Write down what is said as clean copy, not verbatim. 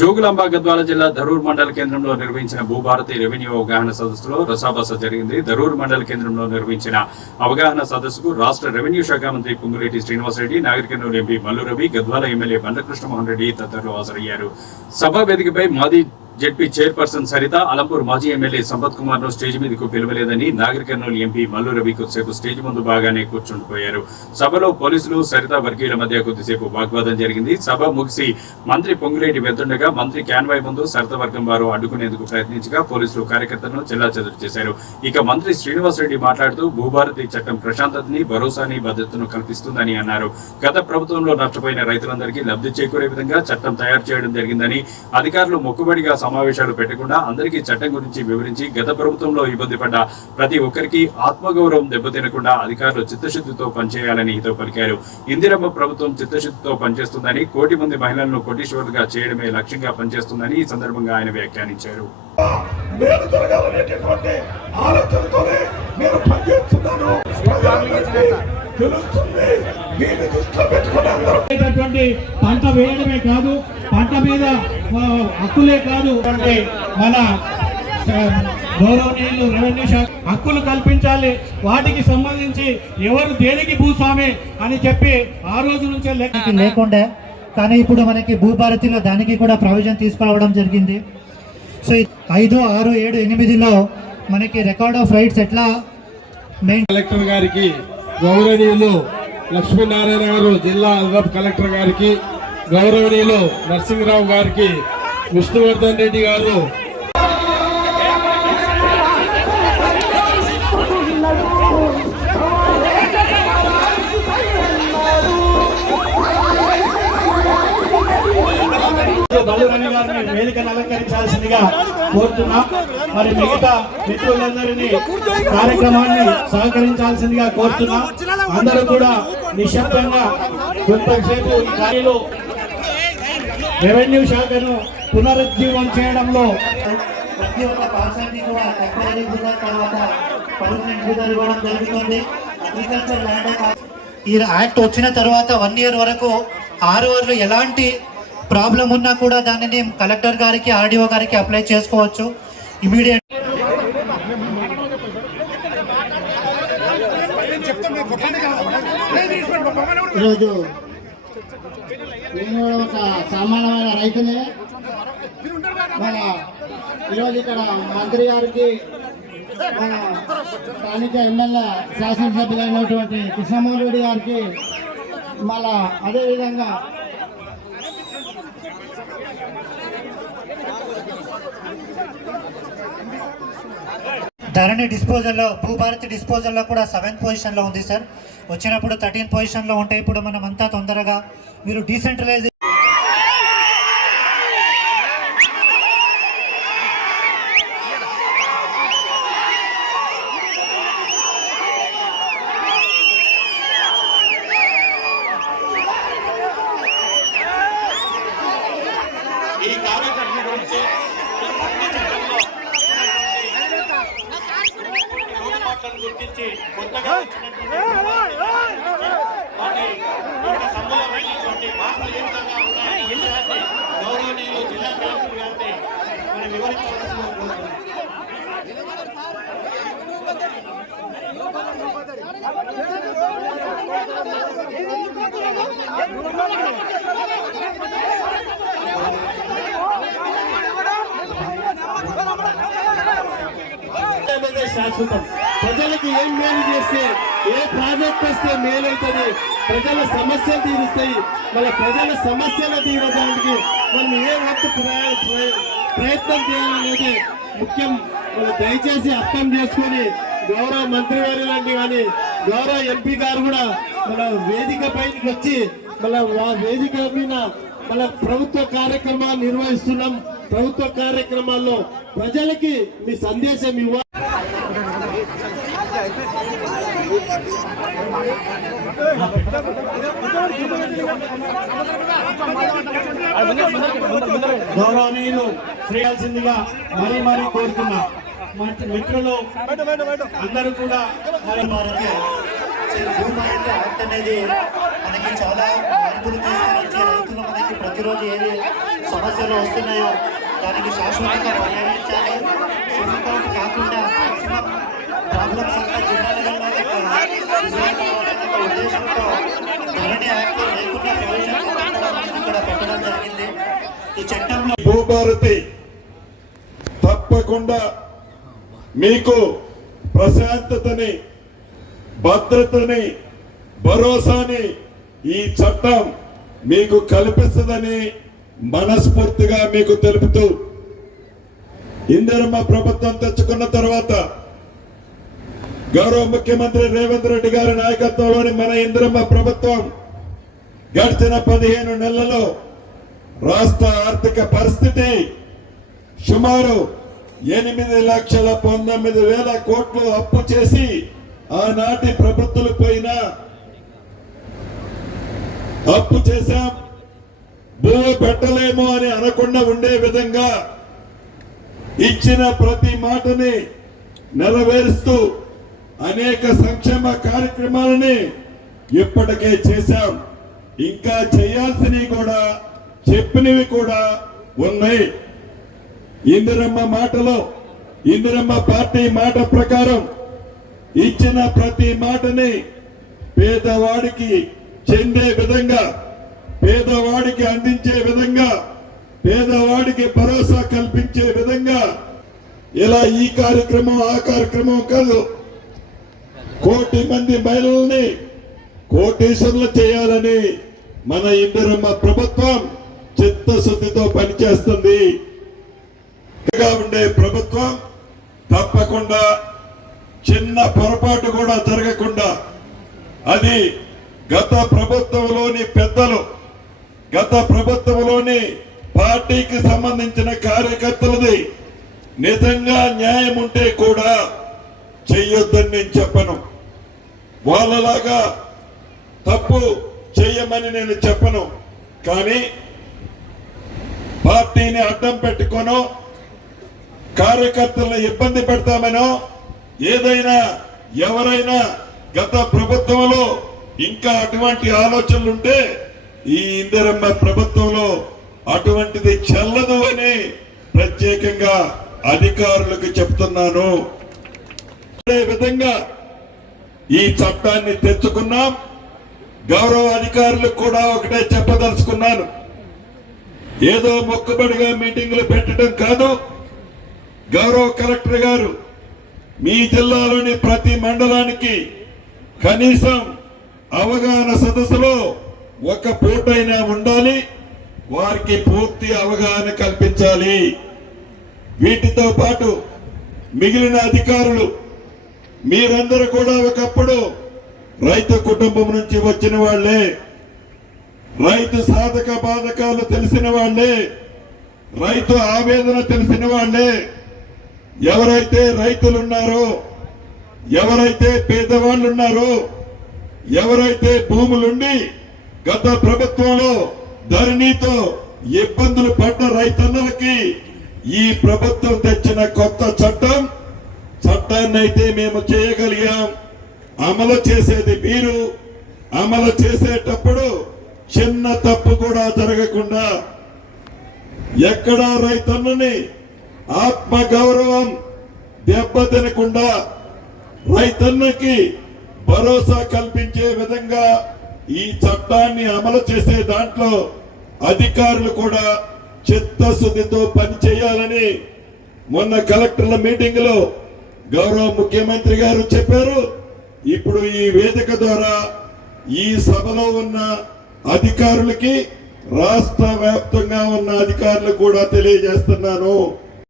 జోగులాంబ గద్వాల జిల్లా ధరూర్ మండల కేంద్రంలో నిర్వహించిన భూభారతి రెవెన్యూ అవగాహన సదస్సులో రసాబస జరిగింది. ధరూర్ మండల కేంద్రంలో నిర్వహించిన అవగాహన సదస్సుకు రాష్ట్ర రెవెన్యూ శాఖ మంత్రి పొంగులేటి శ్రీనివాసరెడ్డి, నాగర్ కర్నూలు ఎంపీ మల్లు రవి, గద్వాల ఎమ్మెల్యే బండ్ల కృష్ణమోహన్ రెడ్డి తదితరులు హాజరయ్యారు. సభా వేదికపై మాజీ జెడ్పీ చైర్పర్సన్ సరిత, అలంపూర్ మాజీ ఎమ్మెల్యే సంపత్ కుమార్ ను స్టేజ్ మీదకు పిలవలేదని నాగర్ కర్నూలు ఎంపీ మల్లు రవి కొద్దిసేపు స్టేజ్ ముందు బాగానే కూర్చుండిపోయారు. సభలో పోలీసులు, సరిత వర్గీయుల మధ్య కొద్దిసేపు వాగ్వాదం జరిగింది. సభ ముగిసి మంత్రి పొంగులేటి వెళ్తుండగా మంత్రి క్యాన్వాయ్ ముందు సరిత వర్గం వారు అడ్డుకునేందుకు ప్రయత్నించగా పోలీసులు కార్యకర్తలను చెల్లాచెదరు చేశారు. ఇక మంత్రి శ్రీనివాసరెడ్డి మాట్లాడుతూ భూభారతి చట్టం ప్రశాంతతని, భరోసాని, భద్రతను కల్పిస్తుందని అన్నారు. గత ప్రభుత్వంలో నష్టపోయిన రైతులందరికీ లబ్ధి చేకూరే విధంగా చట్టం తయారు చేయడం జరిగిందని, అధికారులు మొక్కుబడిగా సమావేశాలు పెట్టకుండా అందరికీ చట్టం గురించి వివరించి గత ప్రభుత్వంలో ఇబ్బంది పడ్డ ప్రతి ఒక్కరికి ఆత్మగౌరవం దెబ్బతినకుండా అధికారులు చిత్తశుద్ధితో పనిచేయాలని హితవు పలికారు. ఇందిరమ్మ ప్రభుత్వం చిత్తశుద్ధితో పనిచేస్తుందని, 1 కోటి మంది మహిళలను కోటీశ్వరులుగా చేయడమే లక్ష్యంగా పనిచేస్తుందని ఈ సందర్భంగా ఆయన వ్యాఖ్యానించారు. పంట వేయడమే కాదు, పంట మీద హక్కులే కాదు, అంటే మన గౌరవనీయులు రెవెన్యూ శాఖ హక్కులు కల్పించాలి. వాటికి సంబంధించి ఎవరు దేనికి భూస్వామి అని చెప్పి ఆ రోజు నుంచే లేకుండా, కానీ ఇప్పుడు మనకి భూభారతిలో దానికి కూడా ప్రొవిజన్ తీసుకురావడం జరిగింది. సో 5, 6, 7, 8లో మనకి రికార్డ్ ఆఫ్ రైట్స్ ఎట్లా కలెక్టర్ గారికి, గౌరవనీయులు లక్ష్మీనారాయణ గారు జిల్లా అదనపు కలెక్టర్ గారికి, గౌరవనీయులు నరసింహరావు గారికి, విష్ణువర్ధన్ రెడ్డి గారు, వేదికను అలంకరించాల్సిందిగా కోరుతున్నాం. మరి మిగతా మిత్రులందరినీ కార్యక్రమాన్ని సహకరించాల్సిందిగా కోరుతున్నాం. అందరూ కూడా నిశ్శబ్దంగా కొంతసేపు ఈ కార్యలో రెవెన్యూ శాఖను పునరుజ్జీవం చేయడంలో ప్రతి ఒక్క పాఠశాలని కూడా టెంపరీ భూగా తర్వాత పర్మనెంట్ భూగా ఇవ్వడం జరుగుతుంది. అగ్రికల్చర్ ల్యాండ్ ఈ యాక్ట్ వచ్చిన తర్వాత 1 ఇయర్ వరకు ROలు ఎలాంటి ప్రాబ్లం ఉన్నా కూడా దానిని కలెక్టర్ గారికి, RDO గారికి అప్లై చేసుకోవచ్చు. ఇమీడియట్ ఈరోజు నేను ఒక సామాన్యమైన రైతునే. మన ఈరోజు ఇక్కడ మంత్రి గారికి, మన స్థానిక ఎమ్మెల్యే శాసనసభ్యులైనటువంటి కృష్ణమోహన్ రెడ్డి గారికి, మళ్ళా అదేవిధంగా ధరణి డిస్పోజల్లో, భూభారతి డిస్పోజల్లో కూడా 7th పొజిషన్లో ఉంది సార్. వచ్చినప్పుడు 13th పొజిషన్లో ఉంటాయి. ఇప్పుడు మనం అంతా తొందరగా మీరు డీసెంట్రలైజ్ ఈ కార్యక్రమం గురించి గుర్తించి కొత్తగా మార్పులు ఏ విధంగా ఉన్నాయని గౌరవనీయులు జిల్లా కలెక్టర్ గారిని మనం వివరించవలసిన శాశ్వతం. ప్రజలకు ఏం మేలు చేస్తే, ఏ ప్రాజెక్ట్ వస్తే మేలవుతుంది, ప్రజల సమస్యలు తీరుస్తాయి. మన ప్రజల సమస్యలు తీరడానికి మనం ఏ వంతు ప్రయత్నం చేయాలనేది ముఖ్యం. మనం దయచేసి అర్థం చేసుకొని గౌరవ మంత్రివర్యులండి కానీ గౌరవ ఎంపీ గారు కూడా మన వేదిక పైకి వచ్చి మన వేదిక మీద మన ప్రభుత్వ కార్యక్రమాలు నిర్వహిస్తున్నాం. ప్రభుత్వ కార్యక్రమాల్లో ప్రజలకి మీ సందేశం ఇవ్వాలి. గౌరవనీయులు శ్రేయాల్సిందిగా మరీ కోరుతున్నా. మిత్రులు అందరూ కూడా భూభారతి యాక్ట్ అనేది మనకి చాలా మార్పులు తీసుకుని వచ్చే రైతులు మనకి ప్రతి ప్రతిరోజు ఏది సమస్యలు వస్తున్నాయో దానికి శాశ్వతంగా పరిహరించాలి. సింగిల్ కౌంట్ కాకుండా మ్యాక్సిమం ప్రాబ్లమ్స్ అంతా జిల్లా ఉద్దేశంతో ధరణి యాక్ట్ లేకుండా ప్రవేశం ఇక్కడ పెట్టడం జరిగింది. ఈ చట్టంలో భూభారతి తప్పకుండా మీకు ప్రశాంతతని, భద్రతని, భరోసాని ఈ చట్టం మీకు కల్పిస్తుందని మనస్ఫూర్తిగా మీకు తెలుపుతూ, ఇందిరమ్మ ప్రభుత్వం తెచ్చుకున్న తర్వాత గౌరవ ముఖ్యమంత్రి రేవంత్ రెడ్డి గారి నాయకత్వంలోని మన ఇందిరమ్మ ప్రభుత్వం గడిచిన 15 నెలల్లో రాష్ట్ర ఆర్థిక పరిస్థితి సుమారు 8,19,000 కోట్లు అప్పు చేసి ఆనాటి ప్రభుత్వాలు పైన అప్పు చేశాం. భూమి పెట్టలేమో అని అనకుండా ఉండే విధంగా ఇచ్చిన ప్రతి మాటని నెరవేరుస్తూ అనేక సంక్షేమ కార్యక్రమాలని ఇప్పటికే చేశాం. ఇంకా చేయాల్సినవి కూడా, చెప్పినవి కూడా ఉన్నాయి. ఇందిరమ్మ మాటలో, ఇందిరమ్మ పార్టీ మాట ప్రకారం ఇచ్చిన ప్రతి మాటని పేదవాడికి చెందే విధంగా, పేదవాడికి అందించే విధంగా, పేదవాడికి భరోసా కల్పించే విధంగా ఇలా ఈ కార్యక్రమం ఆ కార్యక్రమం కాదు, 1 కోటి మంది మహిళల్ని కోటీశ్వరులు చేయాలని మన ఇందిరమ్మ ప్రభుత్వం చిత్తశుద్ధితో పనిచేస్తుంది. ఉండే ప్రభుత్వం తప్పకుండా చిన్న పొరపాటు కూడా జరగకుండా, అది గత ప్రభుత్వంలోని పెద్దలు, గత ప్రభుత్వంలోని పార్టీకి సంబంధించిన కార్యకర్తలది నిజంగా న్యాయం ఉంటే కూడా చెయ్యొద్దని నేను చెప్పను. వాళ్ళలాగా తప్పు చెయ్యమని నేను చెప్పను. కానీ పార్టీని అడ్డం పెట్టుకోనో, కార్యకర్తలను ఇబ్బంది పెడతామనో, ఏదైనా ఎవరైనా గత ప్రభుత్వంలో ఇంకా అటువంటి ఆలోచనలుంటే ఈ ఇందిరమ్మ ప్రభుత్వంలో అటువంటిది చెల్లదు అని ప్రత్యేకంగా అధికారులకు చెప్తున్నాను. అదే విధంగా ఈ చట్టాన్ని తెచ్చుకున్నాం. గౌరవ అధికారులకు కూడా ఒకటే చెప్పదలుచుకున్నాను. ఏదో మొక్కుబడిగా మీటింగులు పెట్టడం కాదు. గౌరవ కలెక్టర్ గారు మీ జిల్లాలోని ప్రతి మండలానికి కనీసం అవగాహన సదస్సులో 1 పూటైనా ఉండాలి. వారికి పూర్తి అవగాహన కల్పించాలి. వీటితో పాటు మిగిలిన అధికారులు మీరందరూ కూడా ఒకప్పుడు రైతు కుటుంబం నుంచి వచ్చిన వాళ్లే, రైతు సాధక బాధకాలు తెలిసిన వాళ్లే, రైతు ఆవేదన తెలిసిన వాళ్లే. ఎవరైతే రైతులున్నారో, ఎవరైతే పేదవాళ్ళు ఉన్నారో, ఎవరైతే భూములుండి గత ప్రభుత్వంలో ధరణితో ఇబ్బందులు పడ్డ రైతన్నలకి ఈ ప్రభుత్వం తెచ్చిన కొత్త చట్టాన్ని అయితే మేము చేయగలిగాం. అమలు చేసేది మీరు. అమలు చేసేటప్పుడు చిన్న తప్పు కూడా జరగకుండా, ఎక్కడా రైతన్నని ఆత్మ గౌరవం దెబ్బతినకుండా రైతన్నకి భరోసా కల్పించే విధంగా ఈ చట్టాన్ని అమలు చేసే దాంట్లో అధికారులు కూడా చిత్తశుద్ధితో పనిచేయాలని మొన్న కలెక్టర్ల మీటింగ్ లో గౌరవ ముఖ్యమంత్రి గారు చెప్పారు. ఇప్పుడు ఈ వేదిక ద్వారా ఈ సభలో ఉన్న అధికారులకి, రాష్ట్ర వ్యాప్తంగా ఉన్న అధికారులు కూడా తెలియజేస్తున్నాను.